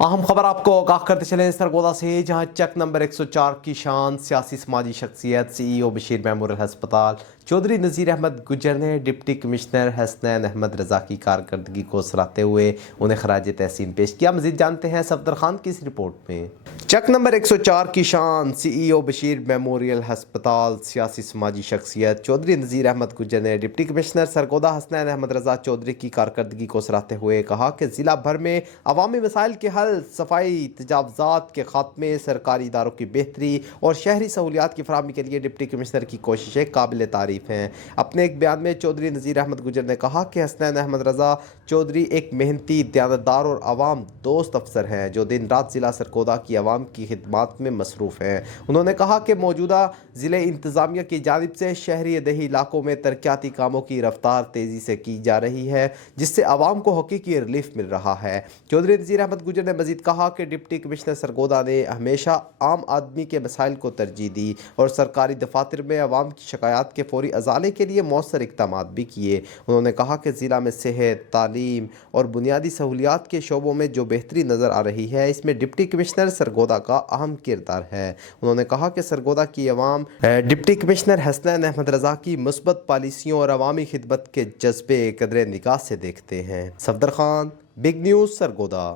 अहम खबर आपको आगाह करते चले सरगोदा से, जहां चक नंबर 104 की शान सियासी समाजी शख्सियत CEO बशीर मेमोरियल हस्पताल चौधरी नज़ीर अहमद गुजर ने डिप्टी कमिश्नर हसनैन अहमद रज़ा की कारकर्दगी को सराहते हुए उन्हें खराज तहसीन पेश किया। मज़ीद जानते हैं सफदर खान की इस रिपोर्ट में। चक नंबर 104 की शान CEO बशीर मेमोरियल हस्पताल सियासी समाजी शख्सियत चौधरी नज़ीर अहमद गुजर ने डिप्टी कमिश्नर सरगोदा हसनैन अहमद रज़ा चौधरी की कारकर्दगी को सराहते हुए कहा कि ज़िला भर में अवामी मसाइल के हल, सफाई, तजावज़ात के खात्मे, सरकारी इदारों की बेहतरी और शहरी सहूलियात की फराहमी के लिए डिप्टी कमिश्नर की कोशिशें काबिल तारीफ़ हैं। अपने एक बयान में चौधरी नज़ीर अहमद गुजर ने कहा कि हसनैन अहमद रज़ा चौधरी एक मेहनती, दयानतदार और आवाम दोस्त अफसर हैं जो दिन रात ज़िला सरगोदा की आवाम की खिदमत में मसरूफ़ हैं। उन्होंने कहा कि मौजूदा ज़िले इंतज़ामिया की जानिब से शहरी देही इलाकों में तरक्याती कामों की रफ्तार तेज़ी से की जा रही है, जिससे आवाम को हकीकी रिलीफ मिल रहा है। चौधरी नज़ीर अहमद गुजर ने मजीद कहा कि डिप्टी कमिश्नर सरगोदा ने हमेशा आम आदमी के मसाइल को तरजीह दी और सरकारी दफातर में आवाम की शिकायत के फौरी अजाले के लिए मौसर इक़दाम भी किए। उन्होंने कहा कि ज़िला में सेहत, तालीम और बुनियादी सहूलियात के शोबों में जो बेहतरी नज़र आ रही है, इसमें डिप्टी कमिश्नर सरगोदा का अहम किरदार है। उन्होंने कहा कि सरगोदा की आवाम डिप्टी कमिश्नर हसनैन अहमद रज़ा की मुस्बत पॉलिसियों और अवामी खिदमत के जज्बे कदरे निगाह से देखते हैं। Safdar Khan, big news, Sargodha.